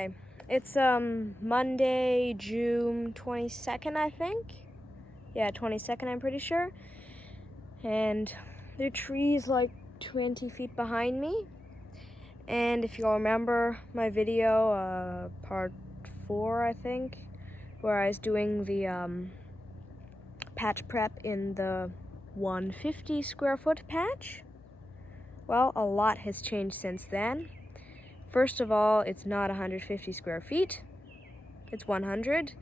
Hi. It's Monday, June 22nd, I think. Yeah, 22nd, I'm pretty sure. And there are trees like 20 feet behind me. And if you'll remember my video, part 4, I think, where I was doing the patch prep in the 150 square foot patch. Well, a lot has changed since then. First of all, it's not 150 square feet, it's 100.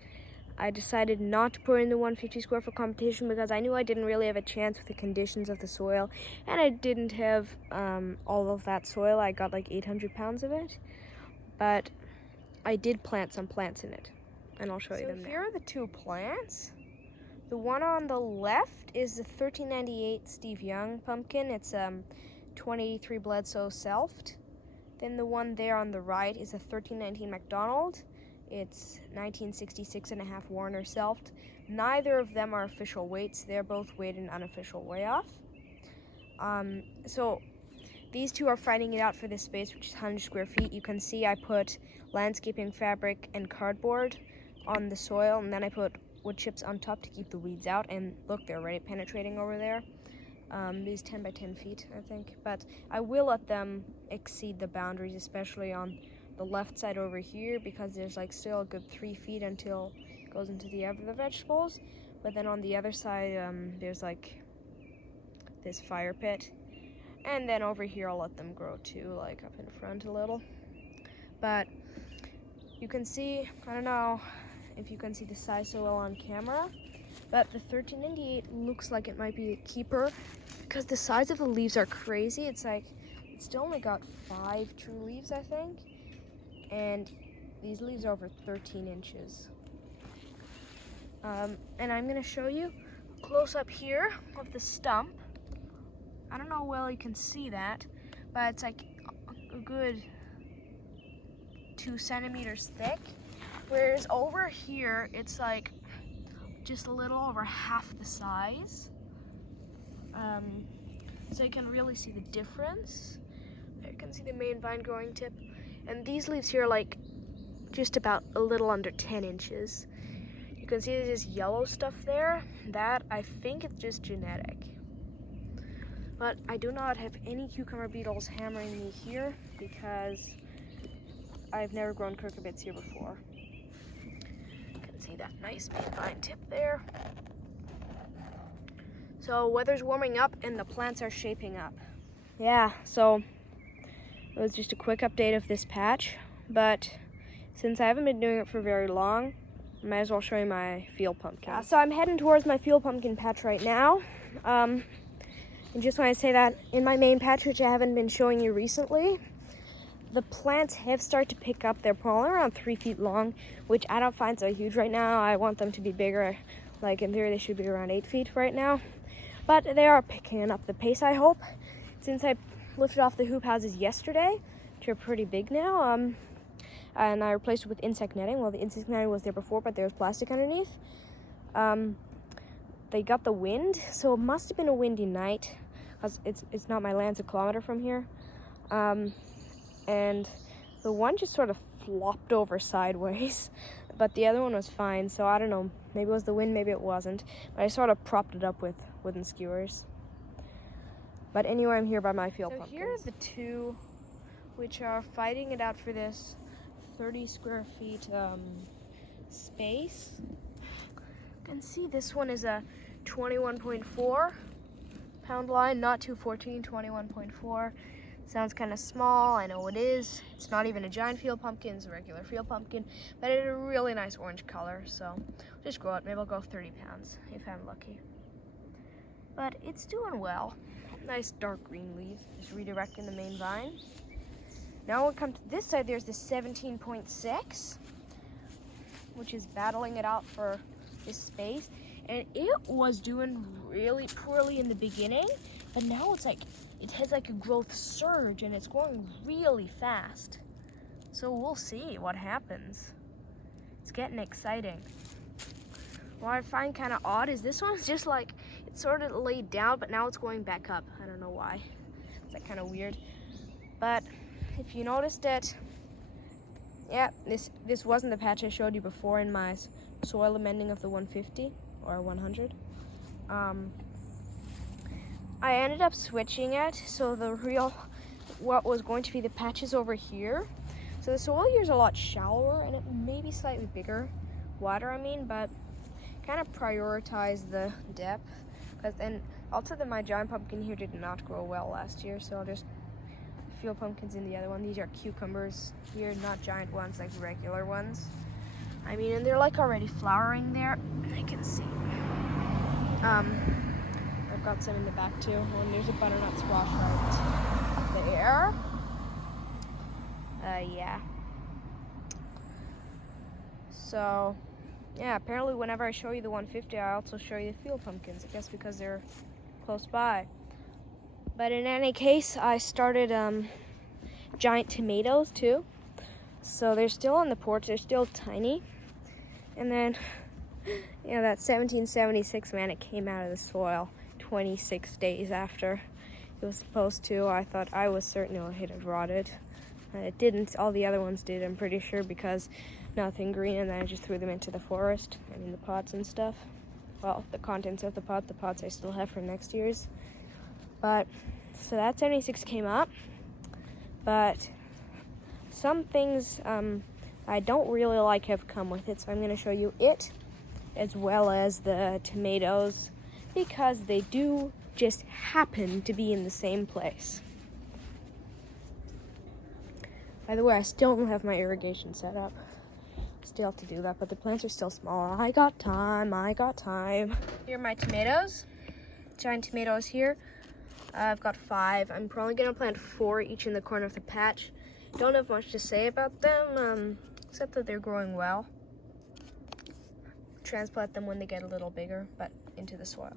I decided not to put in the 150 square foot competition because I knew I didn't really have a chance with the conditions of the soil, and I didn't have all of that soil. I got like 800 pounds of it, but I did plant some plants in it, and I'll show you them now. Here are the two plants. The one on the left is the 1398 Steve Young pumpkin. It's 23 Bledsoe Selfed. Then the one there on the right is a 1319 McDonald. It's 1966.5 Warner Selfed. Neither of them are official weights. They're both weighed in unofficial weigh-off. So these two are fighting it out for this space, which is 100 square feet. You can see I put landscaping fabric and cardboard on the soil, and then I put wood chips on top to keep the weeds out. And look, they're already penetrating over there. These 10 by 10 feet, I think. But I will let them exceed the boundaries, especially on the left side over here, because there's like still a good 3 feet until it goes into the other vegetables. But then on the other side, there's like this fire pit. And then over here, I'll let them grow too, like up in front a little. But you can see, I don't know if you can see the size so well on camera, but the 1398 looks like it might be a keeper because the size of the leaves are crazy. It's like, it's still only got 5 true leaves, I think. And these leaves are over 13 inches. And I'm gonna show you a close up here of the stump. I don't know how well you can see that, but it's like a good 2 centimeters thick. Whereas over here, it's like just a little over half the size. So you can really see the difference. There you can see the main vine growing tip. And these leaves here are like just about a little under 10 inches. You can see there's this yellow stuff there. That, I think it's just genetic. But I do not have any cucumber beetles hammering me here because I've never grown cucurbits here before. You can see that nice main vine tip there. So weather's warming up and the plants are shaping up. Yeah, so it was just a quick update of this patch, but since I haven't been doing it for very long, I might as well show you my field pumpkin. So I'm heading towards my field pumpkin patch right now. And just want to say that in my main patch, which I haven't been showing you recently, the plants have started to pick up. They're probably around 3 feet long, which I don't find so huge right now. I want them to be bigger. Like in theory, they should be around 8 feet right now. But they are picking up the pace, I hope. Since I lifted off the hoop houses yesterday, which are pretty big now, and I replaced it with insect netting. Well, the insect netting was there before, but there was plastic underneath. They got the wind, so it must have been a windy night, because it's not my land, it's a kilometer from here. And the one just sort of flopped over sideways, but the other one was fine, so I don't know. Maybe it was the wind, maybe it wasn't. But I sort of propped it up with wooden skewers. But anyway, I'm here by my field pumpkins. So here are the two which are fighting it out for this 30 square feet space. You can see this one is a 21.4 pound line, not 214, 21.4. Sounds kind of small, I know it is. It's not even a giant field pumpkin, it's a regular field pumpkin, but it had a really nice orange color, so just grow it. Maybe I'll go 30 pounds if I'm lucky. But it's doing well. Nice dark green leaves, just redirecting the main vine. Now we'll come to this side, there's the 17.6, which is battling it out for this space. And it was doing really poorly in the beginning, but now it's like, it has like a growth surge and it's growing really fast. So we'll see what happens. It's getting exciting. What I find kind of odd is this one's just like, it's sort of laid down, but now it's going back up. I don't know why. It's like kind of weird. But if you noticed it, yeah, this wasn't the patch I showed you before in my soil amending of the 150 or 100. I ended up switching it, so what was going to be the patch is over here. So the soil here is a lot shallower and it may be slightly bigger water, but kind of prioritize the depth, and also my giant pumpkin here did not grow well last year, so I'll just field pumpkins in the other one. These are cucumbers here, not giant ones, like regular ones. And they're like already flowering there. I can see. I've got some in the back too, and there's a butternut squash right there. Yeah. So, yeah, apparently whenever I show you the 150, I also show you the field pumpkins, I guess because they're close by. But in any case, I started giant tomatoes too. So they're still on the porch, they're still tiny. And then, that 1776, man, it came out of the soil 26 days after it was supposed to. I thought, I was certain it had rotted. It didn't. All the other ones did, I'm pretty sure, because nothing green, and then I just threw them into the forest. The pots and stuff. Well, the contents of the pots I still have for next year's. But, so that 76 came up. But some things I don't really like have come with it, so I'm going to show you it as well as the tomatoes, because they do just happen to be in the same place. By the way, I still don't have my irrigation set up. Still have to do that, but the plants are still small. I got time. Here are my tomatoes. Giant tomatoes here. I've got 5. I'm probably going to plant 4 each in the corner of the patch. Don't have much to say about them, except that they're growing well. Transplant them when they get a little bigger, but into the soil.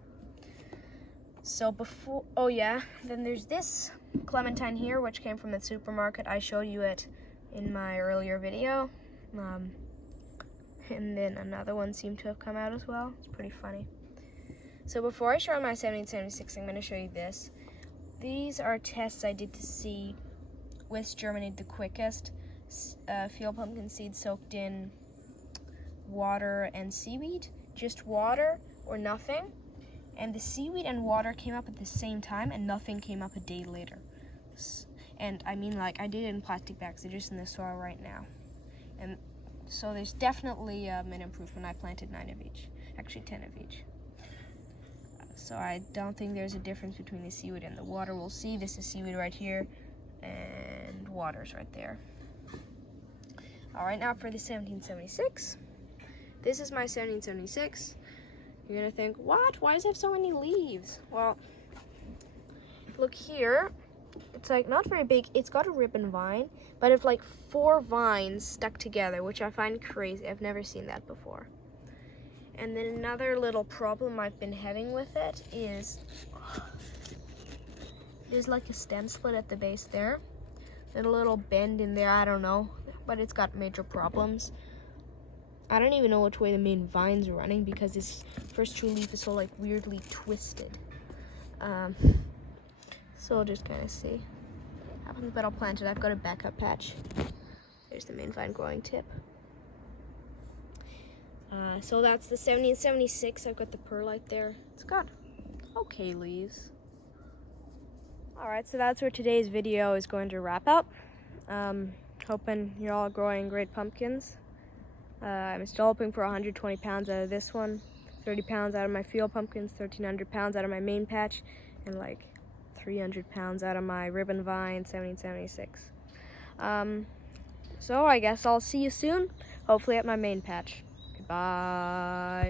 So then there's this clementine here, which came from the supermarket. I showed you it in my earlier video. And then another one seemed to have come out as well. It's pretty funny. So before I show my 1776, I'm going to show you this. These are tests I did to see which germinated the quickest. Field pumpkin seeds soaked in water and seaweed, just water or nothing. And the seaweed and water came up at the same time, and nothing came up a day later. And I did it in plastic bags. They're just in the soil right now. And so there's definitely an improvement. I planted 9 of each, actually 10 of each. So I don't think there's a difference between the seaweed and the water. We'll see. This is seaweed right here, and water's right there. All right, now for the 1776. This is my 1776. You're gonna think, what? Why does it have so many leaves? Well, look here. It's not very big. It's got a ribbon vine, but it's 4 vines stuck together, which I find crazy. I've never seen that before. And then another little problem I've been having with it is there's a stem split at the base there. There's a little bend in there, I don't know, but it's got major problems. I don't even know which way the main vine's running because this first true leaf is so weirdly twisted. So we'll just kind of see. But I'll plant it. I've got a backup patch. There's the main vine growing tip. So that's the 1776. I've got the perlite there. It's got okay leaves. Alright, so that's where today's video is going to wrap up. Hoping you're all growing great pumpkins. I'm still hoping for 120 pounds out of this one, 30 pounds out of my field pumpkins, 1,300 pounds out of my main patch, and 300 pounds out of my ribbon vine 1776. So I guess I'll see you soon, hopefully at my main patch. Goodbye.